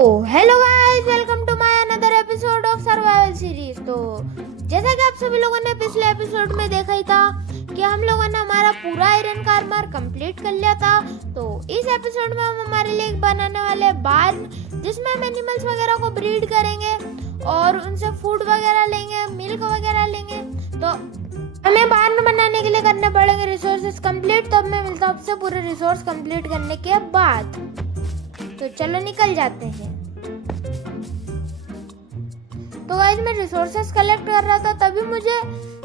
तो hello guys, welcome to my another episode of survival series. तो जैसा कि आप सभी लोगों ने पिछले एपिसोड में देखा ही था कि हम लोगों ने हमारा पूरा आयरन आर्मर कंप्लीट कर लिया था। तो इस एपिसोड में हम हमारे लिए एक बनाने वाले बार्न, जिसमें हम एनिमल्स वगैरह को ब्रीड करेंगे और उनसे फूड वगैरह लेंगे, मिल्क वगैरह लेंगे। तो हमें बार्न बनाने के लिए करने पड़ेंगे रिसोर्सेज कंप्लीट। तो अब मैं मिलता हूँ आपसे पूरे रिसोर्स कंप्लीट करने के बाद। तो चलो निकल जाते हैं। तो गाइस, मैं रिसोर्सेस कलेक्ट कर रहा था, तभी मुझे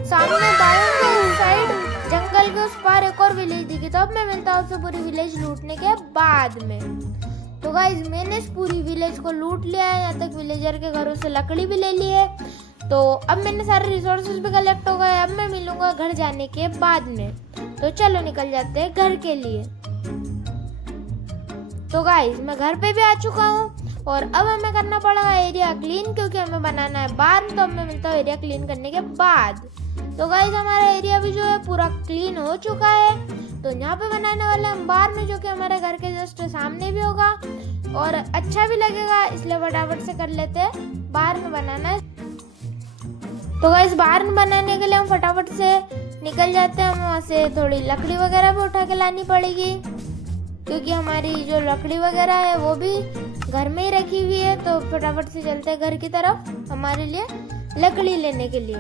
सामने बायोम के उस साइड जंगल के उस पार एक और विलेज दिखी। तो अब मैं मिलता हूँ आपसे पूरी विलेज लूटने के बाद में। तो गाइस, मैंने इस पूरी विलेज को लूट लिया है, यहाँ तक विलेजर के घरों से लकड़ी भी ले ली है। तो अब मैंने सारे रिसोर्सेज भी कलेक्ट हो गए। अब मैं मिलूंगा घर जाने के बाद में। तो चलो निकल जाते हैं घर के लिए। तो गाइस, मैं घर पे भी आ चुका हूँ और अब हमें करना पड़ेगा एरिया क्लीन, क्योंकि हमें बनाना है बार्न। तो अब मैं मिलता हूँ एरिया क्लीन करने के बाद। तो गाइस, हमारा एरिया भी जो है पूरा क्लीन हो चुका है। तो यहाँ पे बनाने वाले हम बार्न, जो कि हमारे घर के जस्ट सामने भी होगा और अच्छा भी लगेगा, इसलिए फटाफट से कर लेते हैं। बार्न बनाना है। तो गाइस, बार्न बनाने के लिए हम फटाफट से निकल जाते हैं। हमें वहाँ से थोड़ी लकड़ी वगैरह भी उठा के लानी पड़ेगी, क्योंकि हमारी जो लकड़ी वगैरह है वो भी घर में ही रखी हुई है। तो फटाफट से चलते हैं घर की तरफ हमारे लिए लकड़ी लेने के लिए।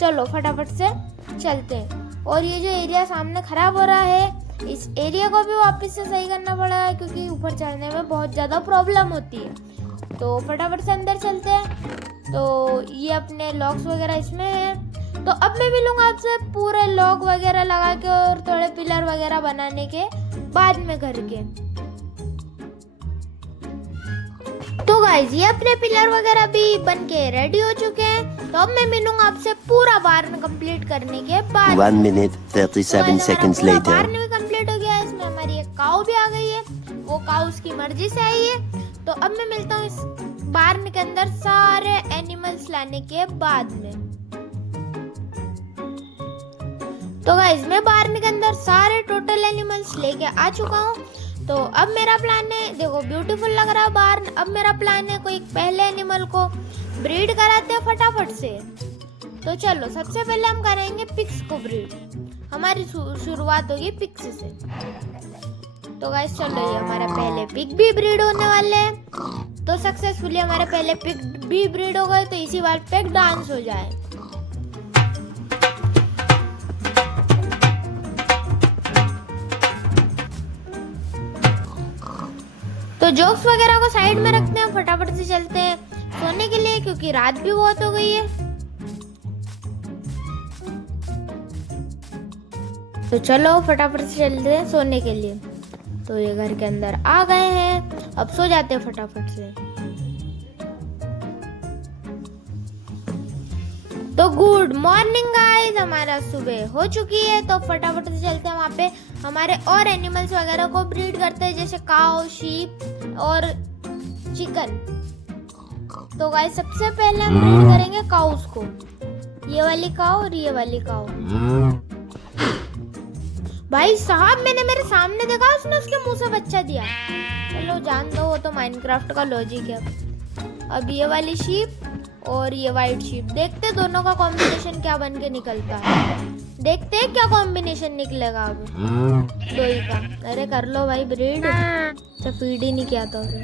चलो फटाफट से चलते हैं। और ये जो एरिया सामने खराब हो रहा है, इस एरिया को भी वापस से सही करना पड़ा है, क्योंकि ऊपर चढ़ने में बहुत ज़्यादा प्रॉब्लम होती है। तो फटाफट से अंदर चलते हैं। तो ये अपने लॉक्स वगैरह इसमें है। तो अब मैं मिलूंगा आपसे पूरे लॉक वगैरह लगा के और थोड़े पिलर वगैरह बनाने के बाद में घर के। तो गाइस, ये अपने पिलर वगैरह भी बन के रेडी हो चुके हैं। तो अब मैं मिलूंगा आपसे पूरा बार्न कंप्लीट करने के बाद। 1 minute 37 seconds later. बार्न भी कंप्लीट हो गया है। इसमें हमारी एक काऊ भी आ गई है। वो काऊ उसकी मर्जी से आई है। तो अब मैं मिलता हूँ इस बार्न के अंदर सारे एनिमल्स लाने के बाद में। तो गाइस, मैं बार्न के अंदर सारे टोटल एनिमल्स लेके आ चुका हूँ। तो अब मेरा प्लान है, देखो ब्यूटीफुल लग रहा है बार्न। अब मेरा प्लान है कोई पहले एनिमल को ब्रीड कराते हैं फटाफट से। तो चलो, सबसे पहले हम करेंगे पिग्स को ब्रीड। हमारी शुरुआत होगी पिग्स से। तो गाइस चलो, ये हमारा पहले पिग भी ब्रीड होने वाले हैं। तो सक्सेसफुली हमारे पहले पिग भी ब्रीड हो गए। तो इसी बार पिग डांस हो जाए। तो जोक्स वगैरह को साइड में रखते हैं, फटाफट से चलते हैं सोने के लिए, क्योंकि रात भी बहुत हो गई है। तो चलो फटाफट से चलते हैं सोने के लिए। तो ये घर के अंदर आ गए हैं, अब सो जाते हैं फटाफट से। तो गुड मॉर्निंग गाइस, हमारा सुबह हो चुकी है। तो फटाफट से चलते हैं वहाँ पे हमारे और एनिमल्स वगैरह को ब्रीड करते हैं, जैसे काऊ, शीप और चिकन। तो गाइस, सबसे पहले हम ब्रीड करेंगे काउस को। ये वाली काऊ और ये वाली काऊ। भाई साहब, मैंने मेरे सामने देखा, उसने उसके मुंह से बच्चा दिया। चलो जान दो, वो तो माइनक्राफ्ट का लॉजिक है। अब ये वाली शीप और ये वाइट शीप, देखते दोनों का कॉम्बिनेशन क्या बन के निकलता है। देखते हैं क्या कॉम्बिनेशन निकलेगा। अब दोई का, अरे कर लो भाई ब्रीड, अच्छा फीड ही नहीं किया था उसे।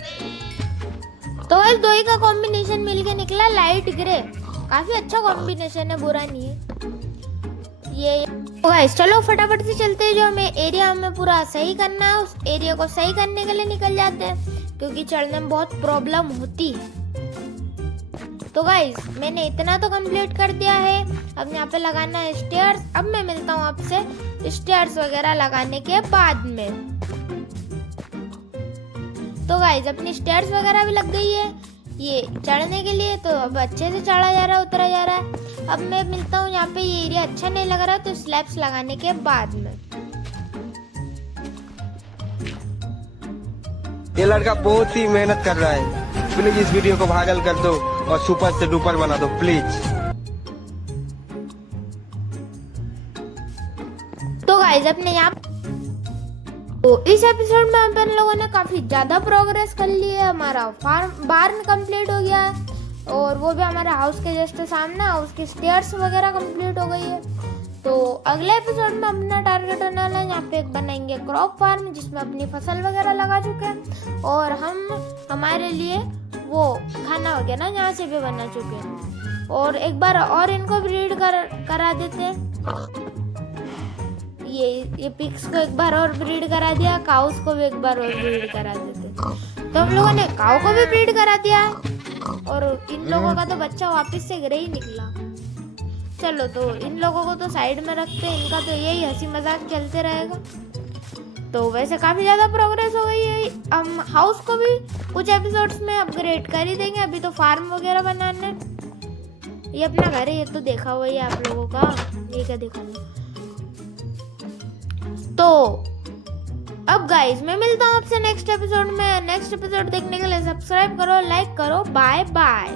तो इस दोई का कॉम्बिनेशन मिलके निकला लाइट ग्रे। काफी अच्छा कॉम्बिनेशन है, बुरा नहीं है ये। गाइस चलो फटाफट से चलते हैं। जो हमें एरिया हमें पूरा सही करना है, उस एरिया को सही करने के लिए निकल जाते हैं, क्योंकि चढ़ने में बहुत प्रॉब्लम होती है। तो गाइस, मैंने इतना तो कंप्लीट कर दिया है। अब यहाँ पे लगाना है स्टेयर्स। अब मैं मिलता हूँ आपसे स्टेयर्स वगैरह लगाने के बाद में। तो गाइस, अपनी स्टेयर्स वगैरह भी लग गई है ये चढ़ने के लिए। तो अब अच्छे से चढ़ा जा रहा है, उतरा जा रहा है। अब मैं मिलता हूँ यहाँ पे, ये एरिया अच्छा नहीं लग रहा, तो स्लैब्स लगाने के बाद में। ये लड़का बहुत ही मेहनत कर रहा है। प्लीज इस वीडियो को वायरल कर दो और सुपर से डुपर बना दो प्लीज। तो गाइस, अपने यहाँ तो इस एपिसोड में अपन लोगों ने काफ़ी ज़्यादा प्रोग्रेस कर ली है। हमारा बार्न कंप्लीट हो गया है और वो भी हमारे हाउस के जस्ट सामने, हाउस की स्टेयर्स वगैरह कंप्लीट हो गई है। तो अगले एपिसोड में अपना टारगेट होने वाला है, यहाँ पे एक बनाएंगे क्रॉप फार्म जिसमें अपनी फसल वगैरह लगा चुके हैं और हम हमारे लिए वो खाना वगैरह यहाँ से भी बना चुके हैं। और एक बार और इनको ब्रीड करा देते हैं। ये पिग्स को एक बार और ब्रीड करा दिया, काउस को भी एक बार और ब्रीड करा देते। तो हम लोगों ने काउ को भी ब्रीड करा दिया और इन लोगों का तो बच्चा वापस से ग्रे ही निकला। चलो तो इन लोगों को तो साइड में रखते हैं, इनका तो यही हंसी मजाक चलते रहेगा। तो वैसे काफ़ी ज़्यादा प्रोग्रेस हो गई है। हम हाउस को भी कुछ एपिसोड्स में अपग्रेड कर ही देंगे। अभी तो फार्म वगैरह बनाना है। ये अपना घर है, ये तो देखा हुआ ही है आप लोगों का, ये क्या देखा नहीं। तो अब गाइस मैं मिलता हूँ आपसे नेक्स्ट एपिसोड में। नेक्स्ट एपिसोड देखने के लिए सब्सक्राइब करो, लाइक करो, बाय बाय।